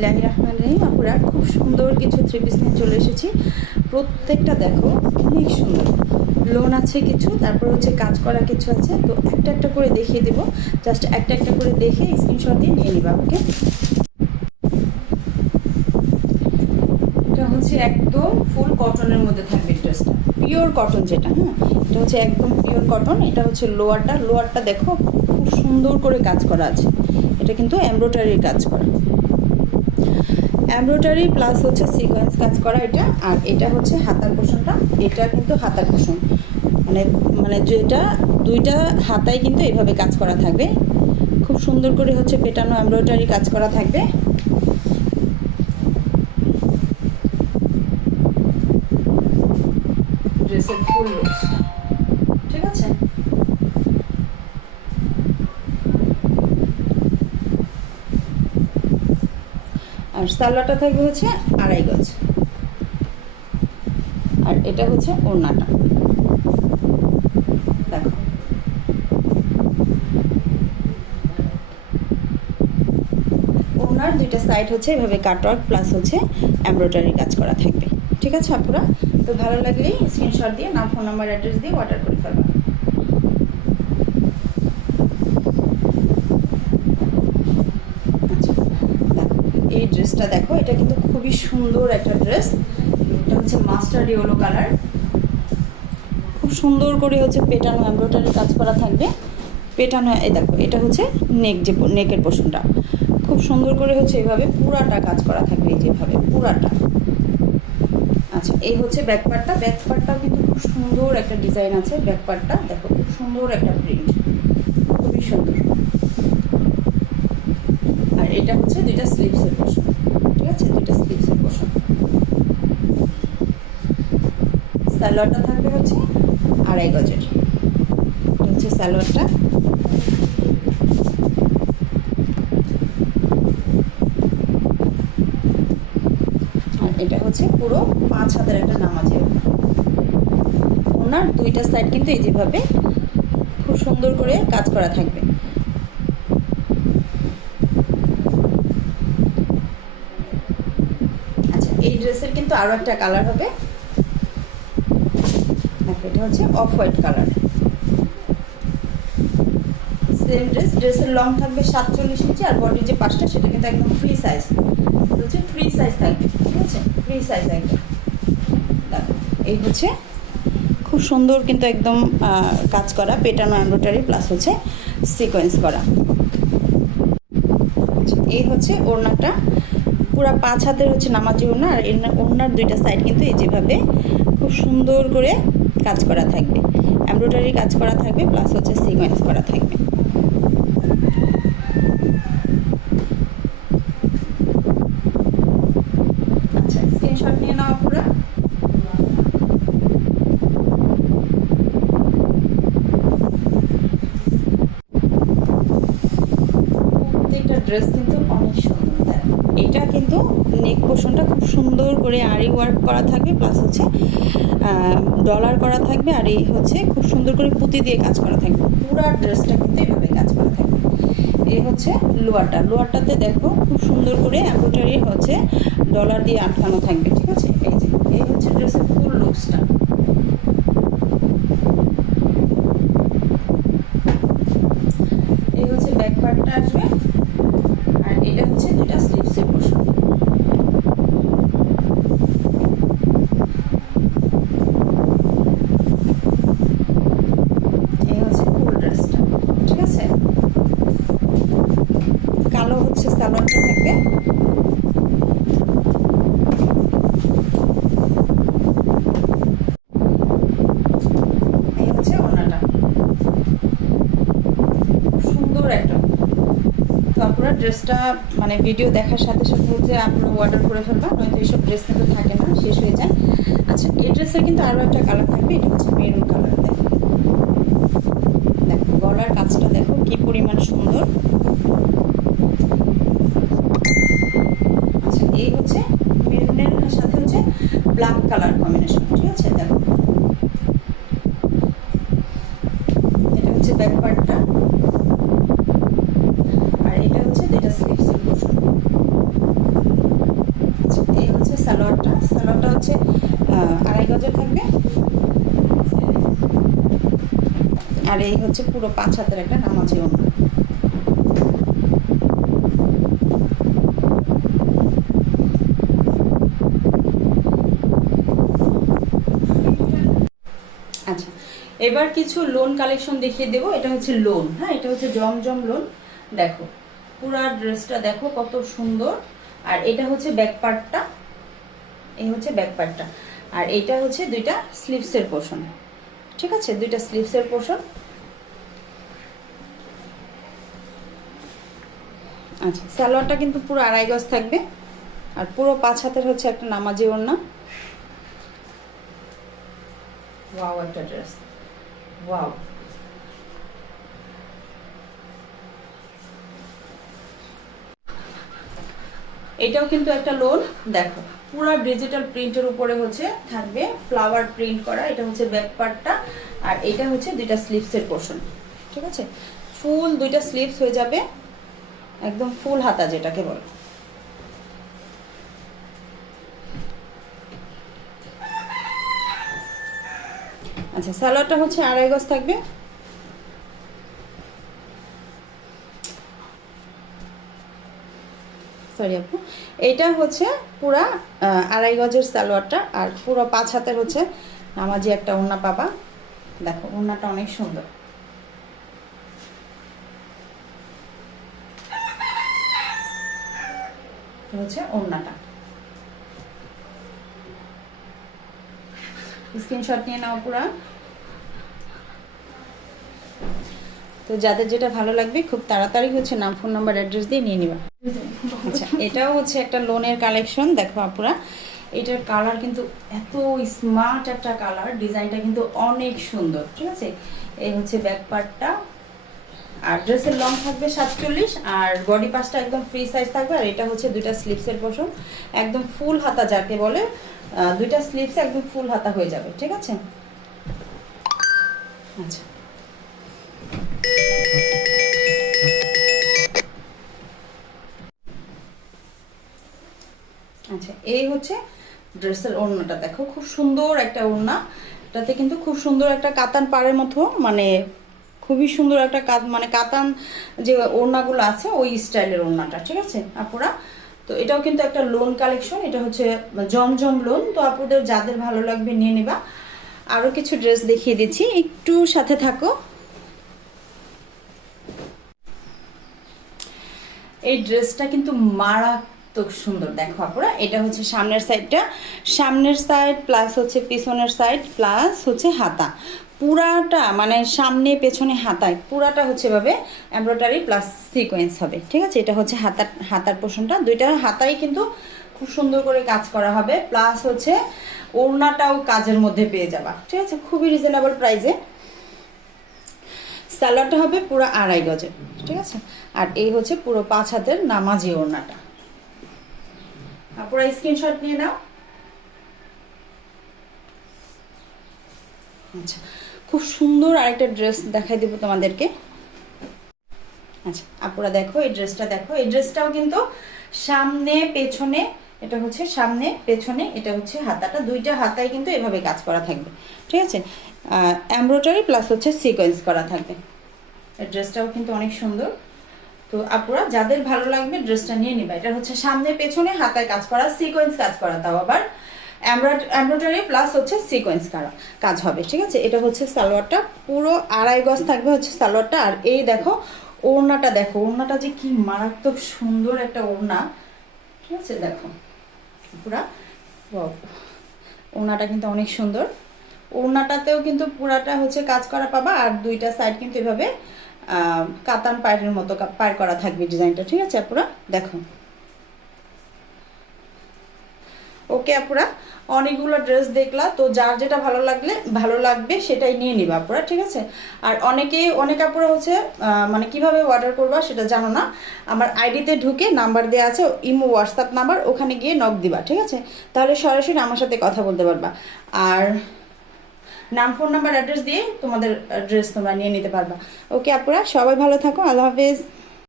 বিসমিল্লাহির রহমানির রহিম। আপুরা খুব সুন্দর কিছু থ্রি পিস নিয়ে চলে এসেছি। প্রত্যেকটা দেখো অনেক সুন্দর, লোন আছে কিছু, তারপর হচ্ছে কাজ করা কিছু আছে। তো একটা একটা করে দেখিয়ে দেবো, জাস্ট একটা একটা করে দেখে স্ক্রিনশট দিয়ে নিয়ে নিবা। ওকে, এটা হচ্ছে একদম ফুল কটনের মধ্যে থাকবে ড্রেসটা, পিওর কটন যেটা। হ্যাঁ, এটা হচ্ছে একদম পিওর কটন। এটা হচ্ছে লোয়ারটা দেখো খুব সুন্দর করে কাজ করা আছে। এটা কিন্তু এমব্রয়ডারির কাজ করা, এমব্রয়ডারি প্লাস হচ্ছে সিকোয়েন্স কাজ করা এটা। আর এটা হচ্ছে হাতার পোর্শনটা, এটা কিন্তু হাতার পোর্শন, মানে মানে যেটা দুইটা হাতায় কিন্তু এইভাবে কাজ করা থাকবে। খুব সুন্দর করে হচ্ছে পেটানো এমব্রয়ডারি কাজ করা থাকবে। ড্রেসের ফুল লুকস, ঠিক আছে। আর সালোয়ারটা থাকবে হচ্ছে 2.5 গজ। আর এটা হচ্ছে ওড়নাটা, দেখো ওড়নার দুইটা সাইড হচ্ছে এভাবে কাটওয়ার্ক প্লাস হচ্ছে এমব্রয়ডারি কাজ করা থাকবে। ঠিক আছে আপুরা, তো ভালো লাগলেই স্ক্রিনশট দিয়ে নাম, ফোন নাম্বার, অ্যাড্রেস দিয়ে অর্ডার করে ফেলবেন। আচ্ছা দেখো এই ড্রেসটা, দেখো এটা কিন্তু খুবই সুন্দর একটা ড্রেস। এটা হচ্ছে মাস্টার্ড ইয়েলো কালার, খুব সুন্দর করে হচ্ছে পেটানো এমব্রয়ডারি কাজ করা থাকবে। পেটানো, এই দেখো এটা হচ্ছে নেক, যে নেকের পোর্শনটা খুব সুন্দর করে হচ্ছে এইভাবে পুরাটা কাজ করা থাকবে, এই যেভাবে পুরাটা। আচ্ছা এই হচ্ছে ব্যাক পার্টটা, ব্যাক পার্টটাও কিন্তু খুব সুন্দর একটা ডিজাইন আছে। ব্যাক পার্টটা দেখো খুব সুন্দর একটা প্রিন্ট, খুবই সুন্দর। আর এটা হচ্ছে দুইটা স্লিভসের পোর্শন, ঠিক আছে, দুইটা স্লিভসের পোর্শন। সালোয়ারটা থাকবে হচ্ছে 2.5 গজের, এটা হচ্ছে সালোয়ারটা। আর এটা হচ্ছে পুরো 5 হাতের একটা নামাজি ওড়না। ওনার দুইটা সাইড কিন্তু এই যেভাবে খুব সুন্দর করে কাজ করা থাকবে। আচ্ছা এই ড্রেসের কিন্তু আরো একটা কালার হবে, এটা হচ্ছে অফ হোয়াইট কালার। সেম ড্রেসের লং থাকবে 47 ইঞ্চি, আর বডির যে পাশটা সেটা কিন্তু একদম ফ্রি সাইজ, হচ্ছে ফ্রি সাইজ থাকবে, ঠিক আছে, ফ্রি সাইজ একদম। দেখো এই হচ্ছে খুব সুন্দর কিন্তু একদম কাজ করা পেটানো এমব্রয়ডারি প্লাস হচ্ছে সিকোয়েন্স করা। এই হচ্ছে ওড়নাটা, পুরা 5 হাতের হচ্ছে নামাজি ওড়না। আর ওড়নার দুইটা সাইড কিন্তু এই যেভাবে খুব সুন্দর করে কাজ করা থাকবে, এমব্রয়ডারি কাজ করা থাকবে প্লাস হচ্ছে সিকোয়েন্স করা থাকবে। আচ্ছা স্ক্রিনশট নিয়ে নাও পুরা। প্রত্যেকটা ড্রেস কিন্তু অনেক সুন্দর। এটা কিন্তু নেক পোর্শনটা খুব সুন্দর করে আরি ওয়ার্ক করা থাকবে প্লাস হচ্ছে ডলার করা থাকবে। আর এই হচ্ছে খুব সুন্দর করে পুঁতি দিয়ে কাজ করা থাকবে, পুরো ড্রেসটা কিন্তু এইভাবে কাজ করা থাকবে। এই হচ্ছে লোয়ারটাতে দেখো খুব সুন্দর করে এমব্রয়ডারি হচ্ছে ডলার দিয়ে আটকানো থাকবে, ঠিক আছে। এই যে এই হচ্ছে ড্রেসের ফুল লুকসটা। এই হচ্ছে ব্যাক পার্টটা আসবে। আর এটা হচ্ছে দুইটা স্লিভসের পোর্শন। এই হচ্ছে ফুল ড্রেসটা, ঠিক আছে। কালো হচ্ছে সালোয়ারটা থাকবে। এই হচ্ছে ওড়নাটা, সুন্দর একটা। তো আপনারা ড্রেসটা মানে ভিডিও দেখার সাথে সাথে হচ্ছে আপনারা অর্ডার করে ফেলবা, নয়তো এইসব ড্রেস কিন্তু থাকে না, শেষ হয়ে যায়। আচ্ছা এই ড্রেসের কিন্তু আরও একটা কালার থাকবে, এটা হচ্ছে মেরুন কালার। দেখো দেখো গলার কাজটা দেখো কি পরিমাণ সুন্দর। আচ্ছা এই হচ্ছে মেরুনের সাথে হচ্ছে ব্ল্যাক কালার কম্বিনেশন, ঠিক আছে। দেখো এটা হচ্ছে ব্যাক পার্টটা। আর এটা হচ্ছে দুইটা স্লিভসের পোর্শন। গজের থাকবে। আর এই হচ্ছে পুরো 5 হাতের একটা নামাজি ওড়না। আচ্ছা, এবার কিছু লোন কালেকশন দেখিয়ে দেবো। এটা হচ্ছে লোন, হ্যাঁ, এটা হচ্ছে জমজম লোন। দেখো পুরা ড্রেসটা দেখো কত সুন্দর। আর এটা হচ্ছে ব্যাক পার্টটা, এই হচ্ছে ব্যাক পার্টটা। আর এইটা হচ্ছে দুইটা স্লিভসের পোর্শন, ঠিক আছে, দুইটা স্লিভসের পোর্শন। আচ্ছা, সালোয়ারটা কিন্তু পুরো 2.5 গজ থাকবে। আর পুরো 5 হাতের হচ্ছে একটা নামাজি ওড়না। ওয়াও একটা ড্রেস, ওয়াও। এটাও কিন্তু একটা লোন। দেখো পুরো ডিজিটাল প্রিন্টের উপরে হচ্ছে থাকবে ফ্লাওয়ার প্রিন্ট করা। এটা হচ্ছে ব্যাক পার্টটা। আর এটা হচ্ছে দুইটা স্লিভসের পোর্শন, ঠিক আছে। ফুল দুইটা স্লিভস হয়ে যাবে, একদম ফুল হাতা যেটাকে বলে। আচ্ছা, সালোয়ারটা হচ্ছে 2.5 গজ থাকবে। সরি আপু, এইটা হচ্ছে পুরা 2.5 গজের সালোয়ারটা। আর পুরো 5 হাতের হচ্ছে নামাজি একটা ওড়না পাবা। দেখো ওড়নাটা অনেক সুন্দর। হচ্ছে ওড়নাটা, স্ক্রিনশট নিয়ে নাও পুরা। তো যাদের যেটা ভালো লাগবে খুব তাড়াতাড়ি হচ্ছে নাম, ফোন নাম্বার, অ্যাড্রেস দিয়ে নিয়ে নিবা। আচ্ছা, এটাও হচ্ছে একটা লোনের কালেকশন। দেখো আপুরা, এটার কালার কিন্তু এত স্মার্ট একটা কালার, ডিজাইনটা কিন্তু অনেক সুন্দর, ঠিক আছে। এই হচ্ছে ব্যাক পার্টটা। আর ড্রেসের লং থাকবে 47, আর বডি পাসটা একদম ফ্রি সাইজ থাকবে। আর এটা হচ্ছে দুইটা স্লিভসের পোর্শন, একদম ফুল হাতা যাকে বলে, দুইটা স্লিভস একদম ফুল হাতা হয়ে যাবে, ঠিক আছে। আচ্ছা, আচ্ছা, এই হচ্ছে ড্রেসের ওড়নাটা। দেখো খুব সুন্দর একটা ওড়না। এটাতে কিন্তু খুব সুন্দর একটা কাতান পাড়ের মতো, মানে খুবই সুন্দর একটা মানে কাতান যে ওড়নাগুলো আছে ওই স্টাইলের ওড়নাটা, ঠিক আছে আপুরা। তো এটাও কিন্তু একটা লোন কালেকশন। এটা হচ্ছে জমজম লোন। তো আপুদের যাদের ভালো লাগবে নিয়ে নেবা। আরও কিছু ড্রেস দেখিয়ে দিচ্ছি, একটু সাথে থাকো। এই ড্রেসটা কিন্তু মারাত্মক সুন্দর। দেখো আপুরা, এটা হচ্ছে সামনের সাইডটা, সামনের সাইড প্লাস হচ্ছে পিছনের সাইড প্লাস হচ্ছে হাতা, পুরাটা মানে সামনে পেছনে হাতায় পুরাটা হচ্ছে এভাবে এমব্রয়ডারি প্লাস সিকোয়েন্স হবে, ঠিক আছে। এটা হচ্ছে হাতার পোর্শনটা, দুইটা হাতাই কিন্তু খুব সুন্দর করে কাজ করা হবে। প্লাস হচ্ছে ওড়নাটাও কাজের মধ্যে পেয়ে যাবা, ঠিক আছে, খুবই রিজনেবল প্রাইসে। সালোয়ারটা হবে পুরো 2.5 গজের, ঠিক আছে। আর এই হচ্ছে পুরো 5 হাতের নামাজি ওড়নাটা। পুরো স্ক্রিনশট নিয়ে নাও। আচ্ছা, খুব সুন্দর আরেকটা ড্রেস দেখাই দেবো তোমাদেরকে। আচ্ছা আপুরা দেখো এই ড্রেসটা, দেখো এই ড্রেসটাও কিন্তু সামনে পেছনে, এটা হচ্ছে সামনে পেছনে, এটা হচ্ছে হাতাটা, দুইটা হাতায় কিন্তু এভাবে কাজ করা থাকবে, ঠিক আছে। এমব্রয়ডারি প্লাস হচ্ছে সিকোয়েন্স করা থাকবে। এই ড্রেসটাও কিন্তু অনেক সুন্দর। তো আপুরা যাদের ভালো লাগবে ড্রেসটা নিয়ে নিবা। এটা হচ্ছে সামনে পেছনে হাতায় কাজ করা, সিকোয়েন্স কাজ করা, তাও আবার এমব্রয়ডারি প্লাস হচ্ছে সিকোয়েন্স করা কাজ হবে, ঠিক আছে। এটা হচ্ছে সালোয়ারটা, পুরো 2.5 গজ থাকবে হচ্ছে সালোয়ারটা। আর এই দেখো ওড়নাটা, দেখো ওড়নাটা যে কি মারাত্মক সুন্দর একটা ওড়না, ঠিক আছে। দেখো পুরা ওড়নাটা কিন্তু অনেক সুন্দর। ওড়নাটাতেও কিন্তু পুরাটা হচ্ছে কাজ করা পাবা। আর দুইটা সাইড কিন্তু এভাবে কাতান পায়ের মতো পায়ের করা থাকবে ডিজাইনটা, ঠিক আছে আপুরা। দেখো ওকে আপুরা, অনেকগুলো ড্রেস দেখলা, তো যার যেটা ভালো লাগবে সেটাই নিয়ে নিবা আপুরা, ঠিক আছে। আর অনেক আপুরা হচ্ছে মানে কিভাবে অর্ডার করবা সেটা জানো না, আমার আইডিতে ঢুকে নাম্বার দেওয়া আছে, ইমো হোয়াটসঅ্যাপ নাম্বার, ওখানে গিয়ে নক দিবা, ঠিক আছে। তাহলে সরাসরি আমার সাথে কথা বলতে পারবা। আর নাম, ফোন নাম্বার, অ্যাড্রেস দিয়ে তোমাদের ড্রেস তোমরা নিয়ে নিতে পারবা। ওকে আপুরা, সবাই ভালো থাকো, আল্লাহ হাফেজ।